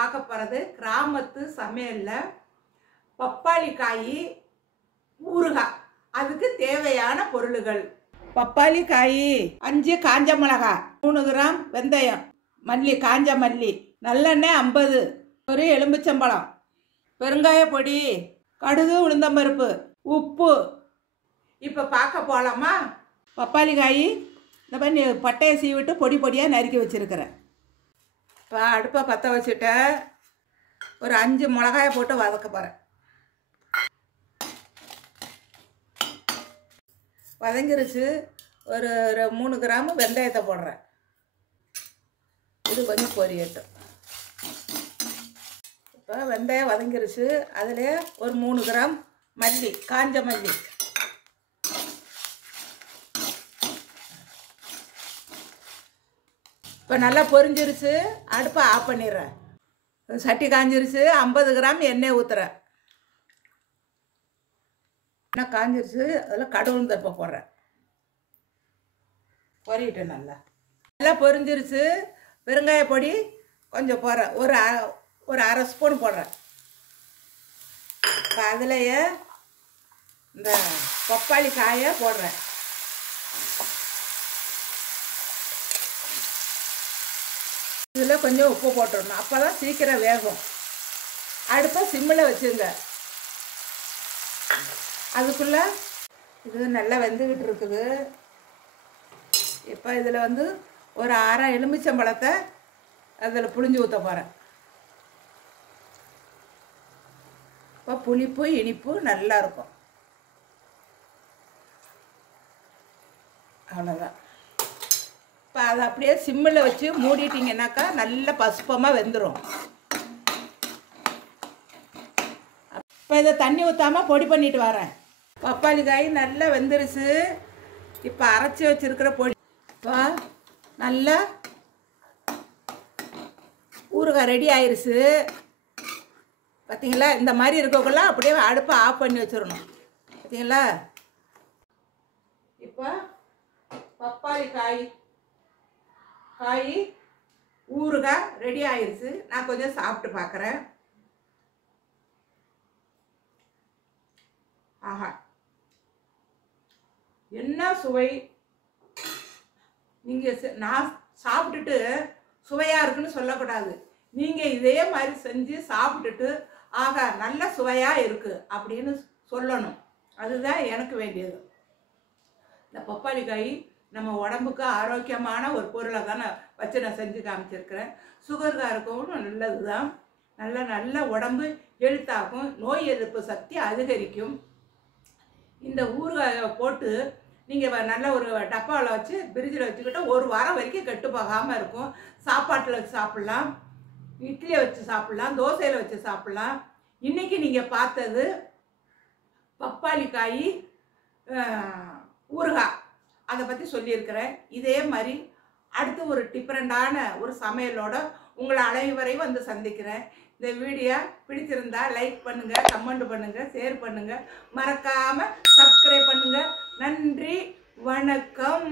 பார்க்க போகிறது கிராமத்து சமையலில் பப்பாளி காய் ஊறுகாய். அதுக்கு தேவையான பொருள்கள்: பப்பாளி காய் 5 காஞ்ச மிளகா, 3 கிராம் வெந்தயம், மல்லி, காஞ்ச மல்லி, நல்லெண்ணெய் 50, ஒரு எலுமிச்சம்பழம், பெருங்காய பொடி, கடுகு, உளுந்தம்பருப்பு, உப்பு. இப்போ பார்க்க போகலாமா? பப்பாளி காய் இந்த மாதிரி பட்டையை சீவிட்டு பொடி பொடியாக நறுக்கி வச்சுருக்கிறேன். இப்போ அடுப்பை பற்ற வச்சுட்டேன். ஒரு 5 மிளகாயை போட்டு வதக்க போகிறேன். வதங்கிருச்சு. ஒரு 3 கிராம் வெந்தயத்தை போடுறேன். இது கொஞ்சம் பொரியட்டும். இப்போ வெந்தயம் வதங்கிருச்சு. அதில் ஒரு 3 கிராம் மல்லி, காஞ்ச மல்லி, இப்போ நல்லா பொரிஞ்சிருச்சு. அடுப்பை ஆஃப் பண்ணிடுறேன். சட்டி காஞ்சிருச்சு. 50 கிராம் எண்ணெய் ஊற்றுறேன். எண்ணெய் காஞ்சிருச்சு. அதில் கடுகு உளுந்தம்பருப்பு போடுறேன். பொரியிட்டேன். நல்லா பொரிஞ்சிருச்சு. பெருங்காய பொடி கொஞ்சம் போடுறேன். ஒரு அரை ஸ்பூன் போடுறேன். இப்போ அதுலேயே இந்த பப்பாளி காயை போடுறேன். இதில் கொஞ்சம் உப்பு போட்டுடணும். அப்போ தான் சீக்கிரம் வேகும். அடுப்பை சிம்மில் வச்சுங்க. அதுக்குள்ளே இது நல்லா வெந்துக்கிட்டு இருக்குது. இப்போ இதில் ஒரு அரை எலுமிச்சம்பழத்தை அதில் புழிஞ்சு ஊற்ற போகிறேன். இப்போ புளிப்பு இனிப்பு நல்லா இருக்கும். அவ்வளோதான். இப்போ அதை அப்படியே சிம்மில் வச்சு மூடிட்டிங்கனாக்கா நல்ல பசுப்பமாக வெந்துடும். இப்போ இதை தண்ணி ஊற்றாமல் பொடி பண்ணிட்டு வரேன். பப்பாளி காய் நல்லா வெந்துருச்சு. இப்போ அரைச்சி வச்சுருக்கிற பொடி இப்போ நல்லா ஊறுகாய் ரெடி ஆயிடுச்சு. பார்த்தீங்களா? இந்த மாதிரி இருக்கக்குள்ள அப்படியே அடுப்பை ஆஃப் பண்ணி வச்சிடணும். பார்த்தீங்களா? இப்போ பப்பாளி காய் ஊறுகாய் ரெடி ஆயிடுச்சு. நான் கொஞ்சம் சாப்பிட்டு பார்க்குறேன். ஆஹா, என்ன சுவை! நீங்கள் நான் சாப்பிட்டுட்டு சுவையாக இருக்குன்னு சொல்லக்கூடாது. நீங்கள் இதே மாதிரி செஞ்சு சாப்பிட்டுட்டு ஆகா நல்ல சுவையாக இருக்குது அப்படின்னு சொல்லணும். அதுதான் எனக்கு வேண்டியது. இந்த பப்பாளி காய் நம்ம உடம்புக்கு ஆரோக்கியமான ஒரு பொருளை தான் வச்சு நான் செஞ்சு காமிச்சிருக்கிறேன். சுகர்காருக்கும் நல்லது தான். நல்ல உடம்பு எழுத்தாகும். நோய் எதிர்ப்பு சக்தி அதிகரிக்கும். இந்த ஊறுகாயை போட்டு நீங்கள் நல்ல ஒரு டப்பாவில் வச்சு ஃப்ரிட்ஜில் வச்சுக்கிட்டால் 1 வாரம் வரைக்கும் கெட்டு போகாமல் இருக்கும். சாப்பாட்டில் வச்சு சாப்பிட்லாம், இட்லியை வச்சு சாப்பிட்லாம், தோசையில் வச்சு சாப்பிட்லாம். இன்றைக்கி நீங்கள் பார்த்தது பப்பாளி காய் ஊறுகாய். அதை பற்றி சொல்லியிருக்கிறேன். இதே மாதிரி அடுத்து ஒரு டிஃப்ரெண்டான ஒரு சமையலோட உங்களை அனைவரையும் சந்திக்கிறேன். இந்த வீடியோ பிடிச்சிருந்தா லைக் பண்ணுங்கள், கமெண்ட் பண்ணுங்கள், ஷேர் பண்ணுங்கள், மறக்காமல் சப்ஸ்கிரைப் பண்ணுங்கள். நன்றி, வணக்கம்.